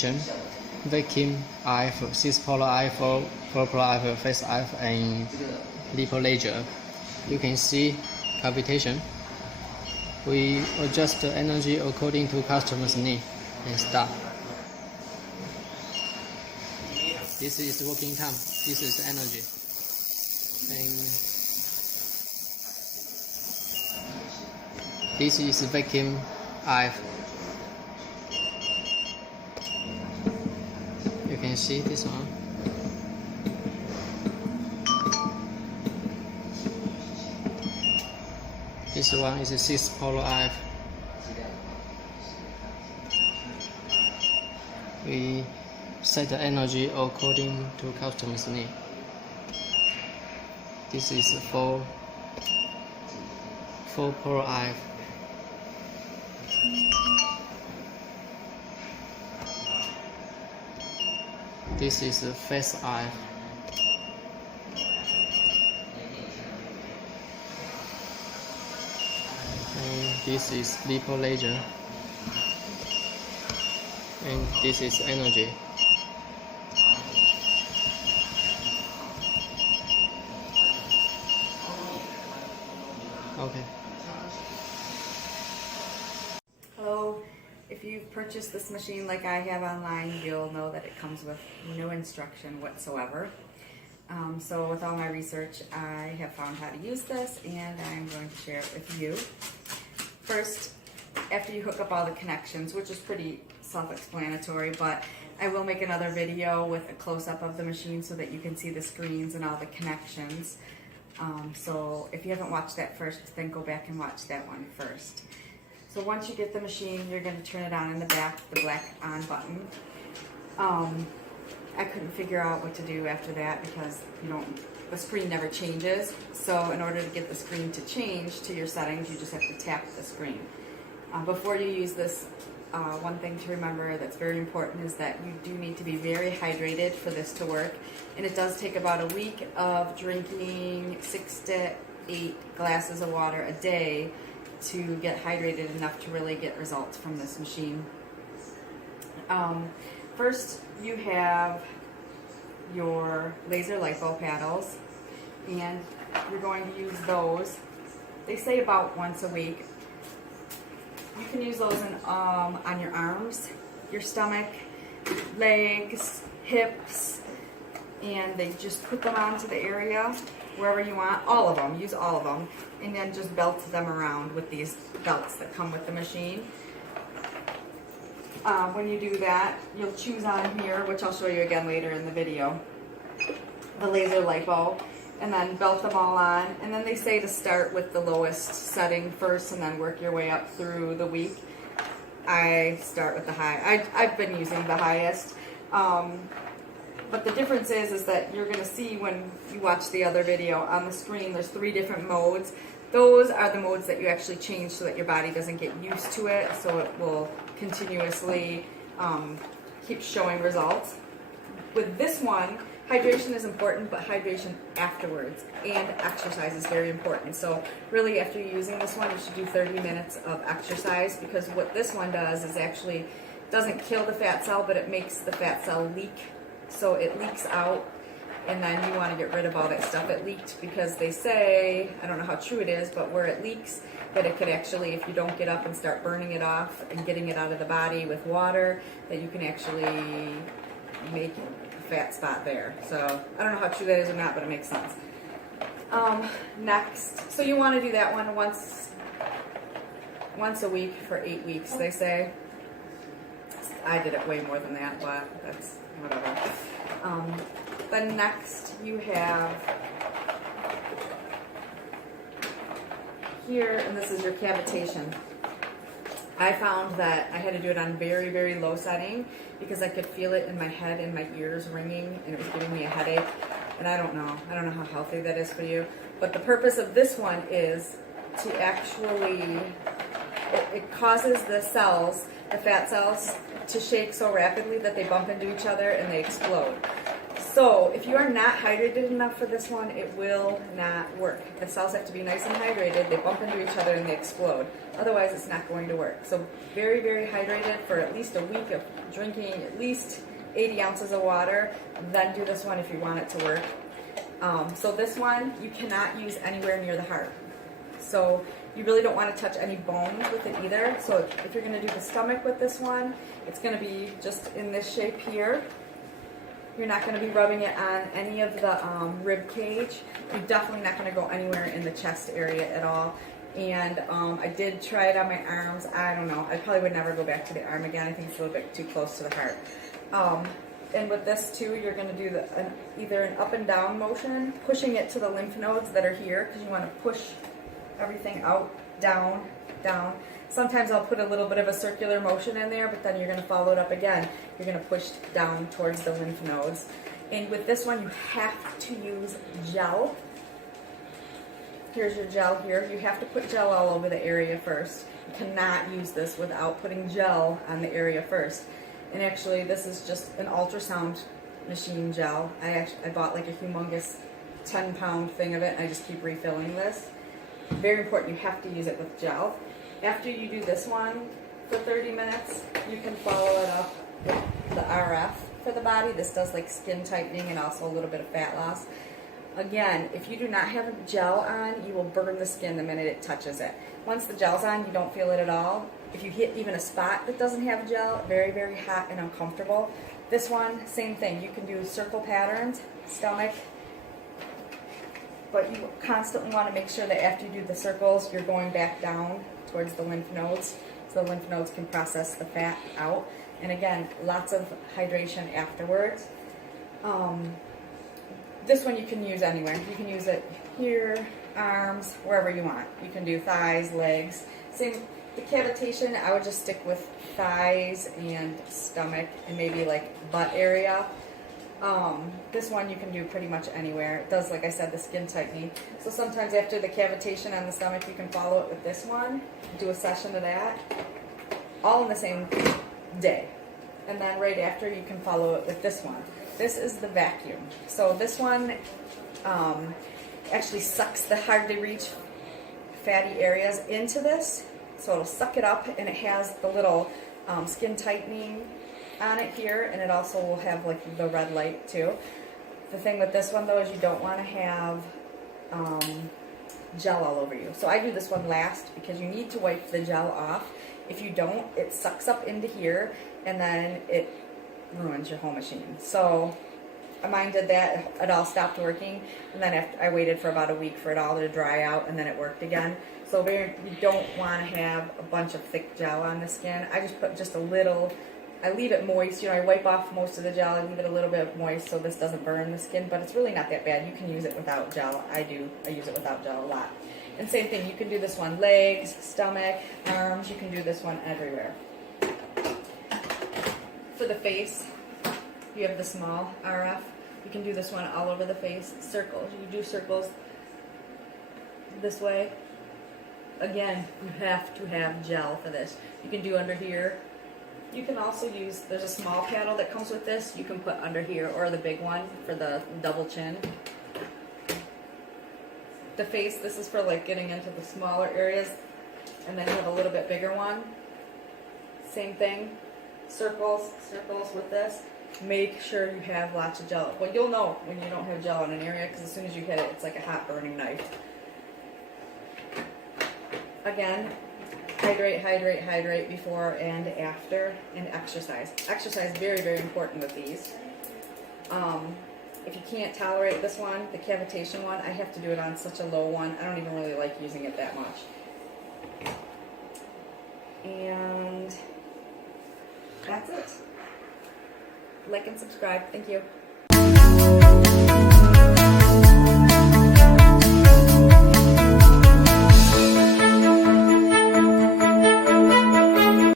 cavitation, vacuum IF, 6-polar IF, 4-polar IF, phase IF, and lipo laser. You can see cavitation. We adjust the energy according to customer's need and start. This is working time. This is energy. And this is vacuum IF. You can see this one. This one is a 6-polar IF. We set the energy according to customer's need. This is a 4-polar IF. This is the phase IF. And this is lipo laser. And this is energy. Okay. Hello. If you've purchased this machine like I have online, you'll know that it comes with no instruction whatsoever. So with all my research, I have found how to use this, and I'm going to share it with you. First, after you hook up all the connections, which is pretty self-explanatory, but I will make another video with a close-up of the machine so that you can see the screens and all the connections. So if you haven't watched that first, then go back and watch that one first. So once you get the machine, you're going to turn it on in the back, the black on button. I couldn't figure out what to do after that because the screen never changes. So in order to get the screen to change to your settings, you just have to tap the screen. Before you use this, one thing to remember that's very important is that you do need to be very hydrated for this to work. And it does take about a week of drinking 6 to 8 glasses of water a day to get hydrated enough to really get results from this machine. First, you have your laser lipo paddles, and you're going to use those. They say about once a week. You can use those on your arms, your stomach, legs, hips, and they just put them onto the area wherever you want. All of them, use all of them, and then just belt them around with these belts that come with the machine. When you do that, you'll choose on here, which I'll show you again later in the video, the laser lipo, and then belt them all on. And then they say to start with the lowest setting first and then work your way up through the week. I start with the high. I've been using the highest. But the difference is that you're going to see when you watch the other video on the screen, there's 3 different modes. Those are the modes that you actually change so that your body doesn't get used to it, so it will continuously keep showing results. With this one, hydration is important, but hydration afterwards and exercise is very important. So really, after using this one, you should do 30 minutes of exercise, because what this one does is actually doesn't kill the fat cell, but it makes the fat cell leak. So it leaks out, and then you want to get rid of all that stuff that leaked, because they say, I don't know how true it is, but where it leaks, that it could actually, if you don't get up and start burning it off and getting it out of the body with water, that you can actually make a fat spot there. So I don't know how true that is or not, but it makes sense. Next, so you want to do that one once a week for 8 weeks, they say. I did it way more than that, but that's whatever. Then next you have here, and this is your cavitation. I found that I had to do it on very, very low setting because I could feel it in my head and my ears ringing, and it was giving me a headache. And I don't know how healthy that is for you. But the purpose of this one is to actually, it causes the cells, the fat cells, to shake so rapidly that they bump into each other and they explode. So if you are not hydrated enough for this one, it will not work. The cells have to be nice and hydrated. They bump into each other and they explode. Otherwise, it's not going to work. So very, very hydrated for at least a week of drinking at least 80 ounces of water. Then do this one if you want it to work. So this one, you cannot use anywhere near the heart. So you really don't want to touch any bones with it either. So if you're going to do the stomach with this one, it's going to be just in this shape here. You're not going to be rubbing it on any of the rib cage. You're definitely not going to go anywhere in the chest area at all. And I did try it on my arms. I don't know. I probably would never go back to the arm again. I think it's a little bit too close to the heart. And with this too, you're going to do either an up and down motion, pushing it to the lymph nodes that are here, because you want to push everything out, down, down. Sometimes I'll put a little bit of a circular motion in there, but then you're going to follow it up again. You're going to push down towards the lymph nodes. And with this one, you have to use gel. Here's your gel here. You have to put gel all over the area first. You cannot use this without putting gel on the area first. And actually, this is just an ultrasound machine gel. I bought like a humongous 10-pound thing of it, and I just keep refilling this. Very important, you have to use it with gel. After you do this one for 30 minutes, you can follow it up with the RF for the body. This does like skin tightening and also a little bit of fat loss. Again, if you do not have gel on, you will burn the skin the minute it touches it. Once the gel's on, you don't feel it at all. If you hit even a spot that doesn't have gel, very, very hot and uncomfortable. This one, same thing. You can do circle patterns, stomach, but you constantly want to make sure that after you do the circles, you're going back down towards the lymph nodes, so the lymph nodes can process the fat out. And again, lots of hydration afterwards. This one you can use anywhere. You can use it here, arms, wherever you want. You can do thighs, legs. Same, the cavitation, I would just stick with thighs and stomach and maybe like butt area. This one you can do pretty much anywhere. It does, like I said, the skin tightening. So sometimes after the cavitation on the stomach, you can follow it with this one, do a session of that, all in the same day. And then right after, you can follow it with this one. This is the vacuum. So this one actually sucks the hard-to-reach fatty areas into this. So it'll suck it up, and it has the little skin tightening on it here, and it also will have like the red light too. The thing with this one though is you don't want to have gel all over you. So I do this one last because you need to wipe the gel off. If you don't, it sucks up into here and then it ruins your whole machine. So mine did that, it all stopped working, and then after I waited for about a week for it all to dry out, and then it worked again. So you don't want to have a bunch of thick gel on the skin. I just put just a little. I leave it moist, I wipe off most of the gel, I leave it a little bit moist so this doesn't burn the skin, but it's really not that bad. You can use it without gel. I use it without gel a lot. And same thing, you can do this one legs, stomach, arms, you can do this one everywhere. For the face, you have the small RF. You can do this one all over the face. Circles, you do circles this way. Again, you have to have gel for this. You can do under here. You can also use, there's a small paddle that comes with this, you can put under here, or the big one for the double chin. The face, this is for like getting into the smaller areas, and then you have a little bit bigger one. Same thing, circles with this. Make sure you have lots of gel. Well, you'll know when you don't have gel in an area, because as soon as you hit it, it's like a hot burning knife. Again, hydrate before and after, and exercise. Exercise, very, very important with these. If you can't tolerate this one, the cavitation one, I have to do it on such a low one. I don't even really like using it that much. And that's it. Like and subscribe. Thank you.